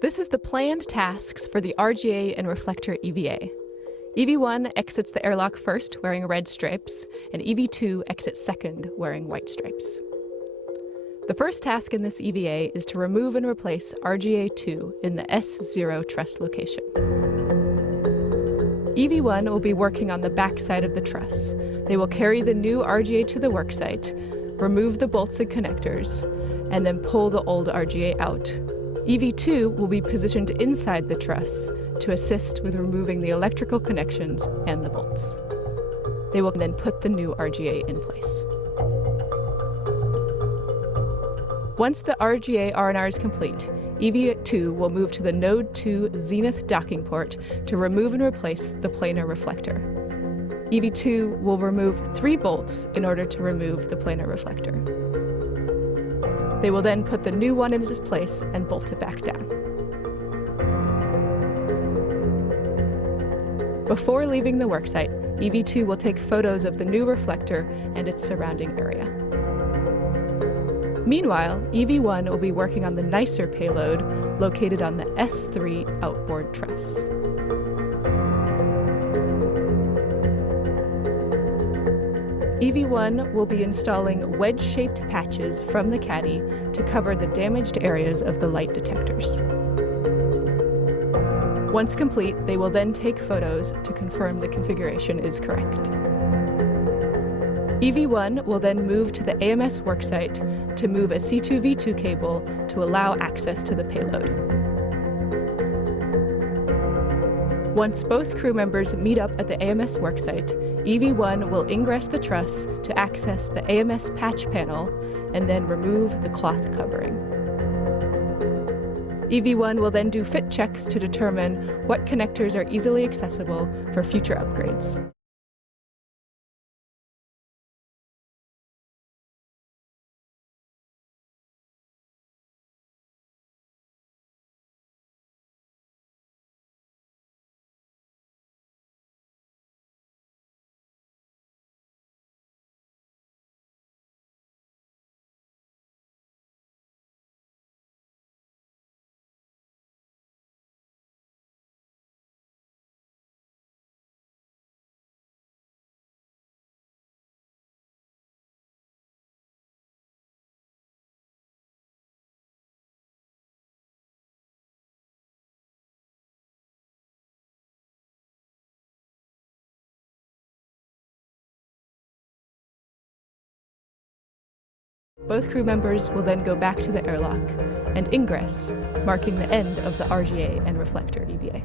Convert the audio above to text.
This is the planned tasks for the RGA and reflector EVA. EV1 exits the airlock first wearing red stripes, and EV2 exits second wearing white stripes. The first task in this EVA is to remove and replace RGA2 in the S0 truss location. EV1 will be working on the back side of the truss. They will carry the new RGA to the worksite, remove the bolts and connectors, and then pull the old RGA out. EV2 will be positioned inside the truss to assist with removing the electrical connections and the bolts. They will then put the new RGA in place. Once the RGA R&R is complete, EV2 will move to the Node 2 zenith docking port to remove and replace the planar reflector. EV2 will remove 3 bolts in order to remove the planar reflector. They will then put the new one in its place and bolt it back down. Before leaving the worksite, EV2 will take photos of the new reflector and its surrounding area. Meanwhile, EV1 will be working on the nicer payload located on the S3 outboard truss. EV1 will be installing wedge-shaped patches from the caddy to cover the damaged areas of the light detectors. Once complete, they will then take photos to confirm the configuration is correct. EV1 will then move to the AMS worksite to move a C2V2 cable to allow access to the payload. Once both crew members meet up at the AMS worksite, EV1 will ingress the truss to access the AMS patch panel and then remove the cloth covering. EV1 will then do fit checks to determine what connectors are easily accessible for future upgrades. Both crew members will then go back to the airlock and ingress, marking the end of the RGA and reflector EVA.